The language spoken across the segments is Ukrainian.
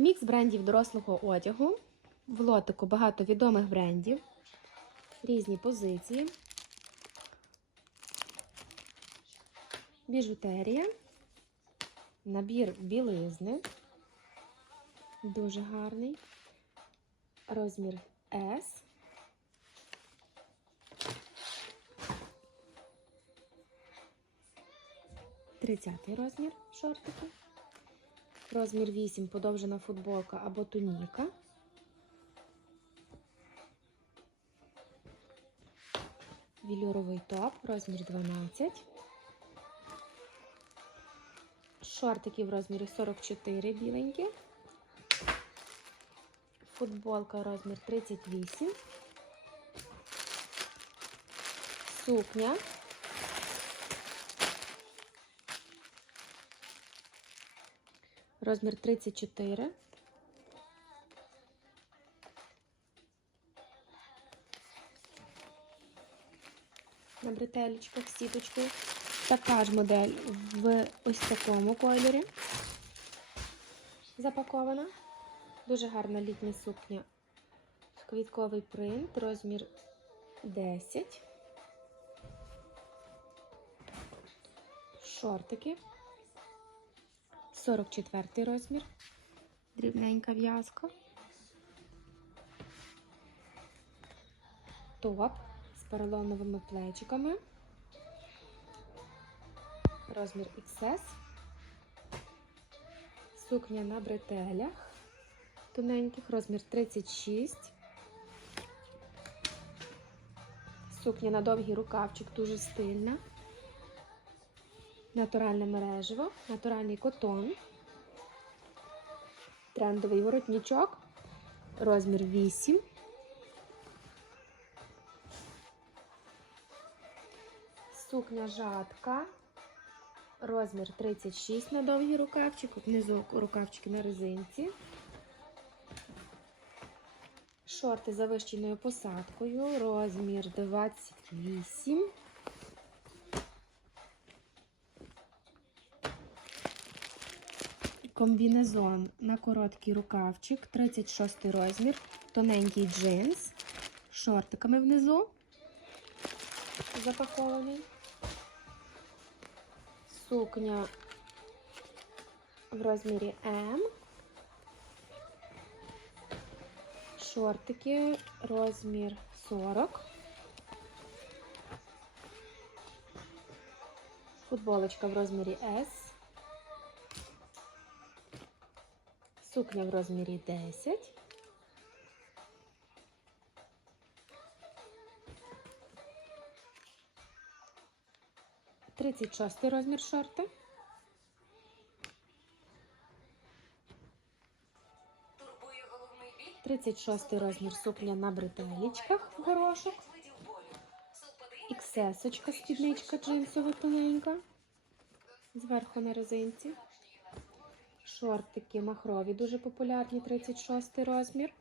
Мікс брендів дорослого одягу. В лотику багато відомих брендів, різні позиції. Біжутерія, набір білизни. Дуже гарний. Розмір S. Тридцятий розмір шортики. Розмір 8 подовжена футболка або туніка. Вільюровий топ, розмір 12. Шортики в розмірі 44 біленькі. Футболка розмір 38. Сукня. Розмір 34. На бретелечках сіточку. Така ж модель в ось такому кольорі. Запакована. Дуже гарна літня сукня. Квітковий принт, розмір 10. Шортики. 44 розмір. Дрібненька в'язка. Топ з поролоновими плечиками. Розмір XS. Сукня на бретелях. Тоненьких, розмір 36. Сукня на довгий рукавчик, дуже стильна. Натуральне мережево, натуральний котон, трендовий воротничок, розмір 8. Сукня жатка, розмір 36 на довгий рукавчик, внизу рукавчики на резинці. Шорти завищеною посадкою, розмір 28. Комбінезон на короткий рукавчик, 36 розмір, тоненький джинс, шортиками внизу запакований. Сукня в розмірі М. Шортики розмір 40. Футболочка в розмірі S. Сукня в розмірі 10. Тридцять шостий розмір шорти. Тридцять шостий розмір сукня на бретелічках в горошок. Іксесочка, спідничка джинсова тоненька. Зверху на резинці. Шортики махрові, дуже популярні, 36 розмір.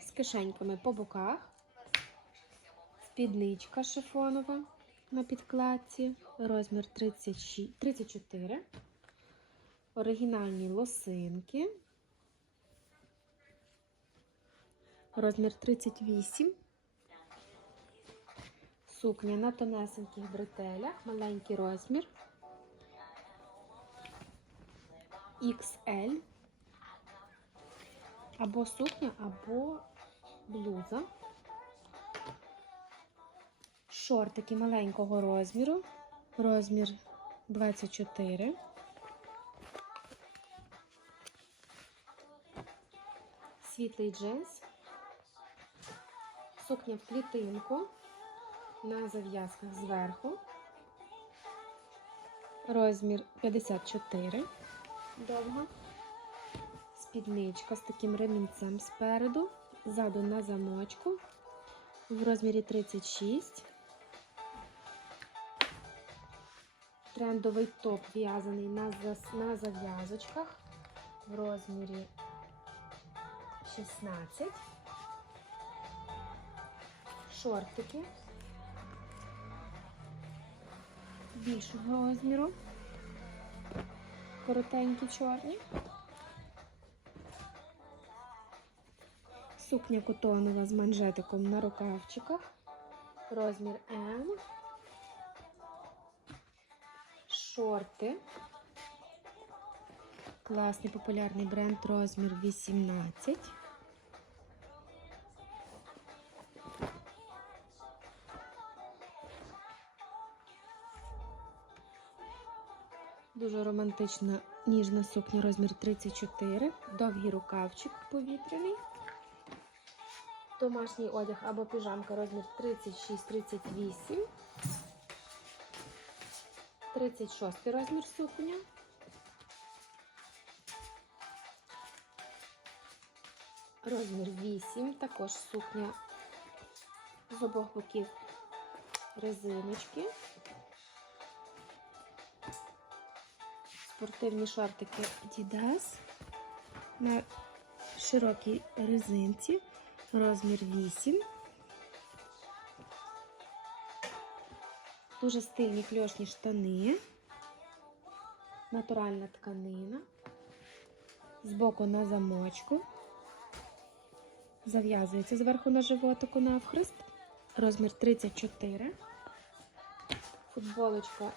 З кишеньками по боках. Спідничка шифонова на підкладці. Розмір 36, 34. Оригінальні лосинки. Розмір 38. Сукня на тонесеньких бретелях, маленький розмір. XL. Або сукня, або блуза. Шортики маленького розміру. Розмір 24. Світлий джинс. Сукня в клітинку на зав'язках зверху. Розмір 54. Довга. Спідничка з таким ремінцем спереду. Ззаду на замочку. В розмірі 36. Трендовий топ в'язаний на, на зав'язочках. В розмірі 16. Шортики. більшого розміру. Коротенькі чорні. Сукня котонова з манжетиком на рукавчиках. Розмір М. Шорти. Класний популярний бренд розмір 18. Романтична ніжна сукня розмір 34, довгий рукавчик повітряний. Домашній одяг або піжамка розмір 36-38. 36 розмір сукня. Розмір 8, також сукня з обох боків резиночки. Спортивні шортики Adidas на широкій резинці, розмір 8. Дуже стильні кльошні штани, натуральна тканина, збоку на замочку, зав'язується зверху на животику навхрест, розмір 34, футболочка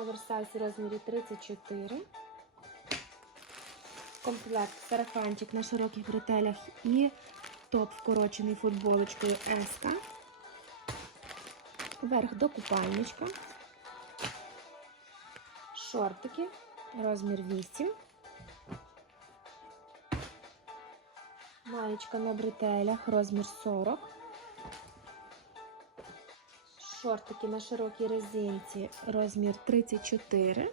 оверсайз у розмірі 34, комплект сарафанчик на широких бретелях і топ вкорочений футболочкою S. Верх до купальничка. Шортики, розмір 8. Маєчка на бретелях, розмір 40. Шортики на широкій резинці, розмір 34.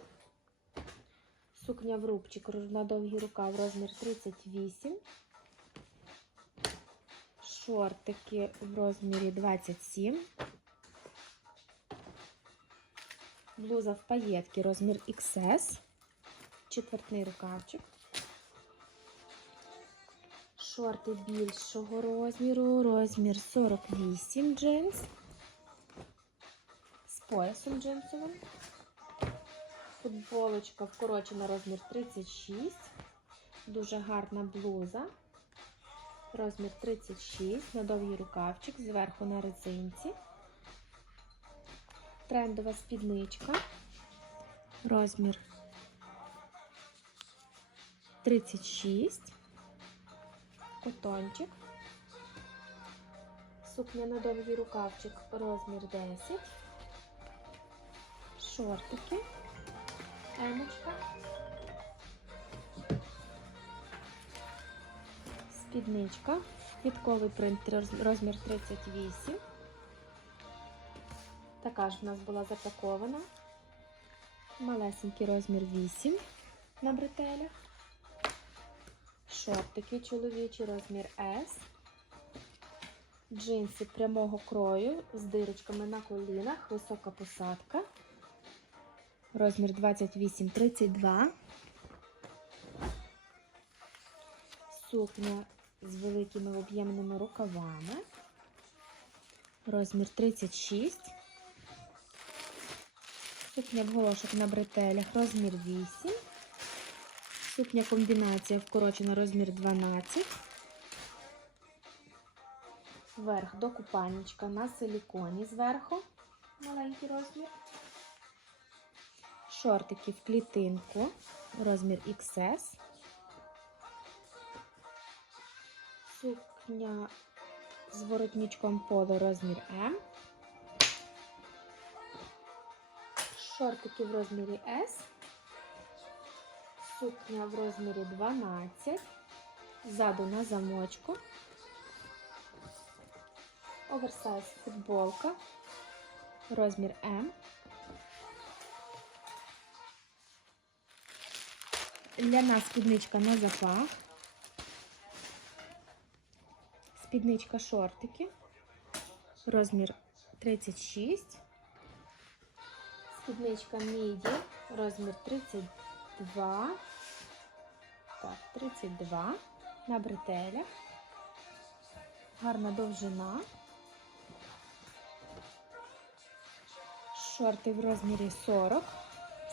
Сукня в рубчик на довгий рукав, розмір 38. Шортики в розмірі 27. Блуза в паєтки, розмір XS. Четвертний рукавчик. Шорти більшого розміру, розмір 48 джинс. Поясом джинсовим. Футболочка вкорочена розмір 36. Дуже гарна блуза. Розмір 36 на довгий рукавчик, зверху на резинці. Трендова спідничка. Розмір 36. Котончик. Сукня на довгий рукавчик, розмір 10. Шортики. Емочка. Спідничка. Квітковий принт розмір 38. Така ж в нас була запакована. Малесенький розмір 8 на бретелях. Шортики чоловічий розмір S. Джинси прямого крою з дирочками на колінах, висока посадка. Розмір 28-32. Сукня з великими об'ємними рукавами. Розмір 36. Сукня в голошок на бретелях, розмір 8. Сукня комбінація вкорочена розмір 12. Верх до купальничка на силіконі зверху. Маленький розмір. Шортики в клітинку, розмір XS. Сукня з воротничком поло розмір М. Шортики в розмірі S. Сукня в розмірі 12. Ззаду на замочку. Оверсайз футболка. Розмір М. Ляна спідничка на запах. Спідничка шортики. Розмір 36. Спідничка міді. Розмір 32. Так, 32. На бретелях. Гарна довжина. Шорти в розмірі 40.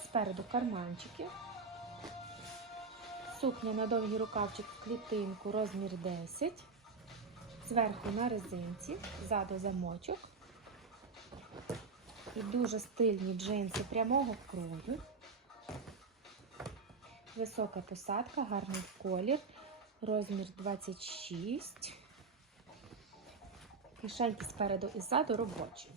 Спереду карманчики. Сукня на довгий рукавчик в клітинку, розмір 10. Зверху на резинці, ззаду замочок. І дуже стильні джинси прямого крою. Висока посадка, гарний колір, розмір 26. Кишеньки спереду і ззаду робочі.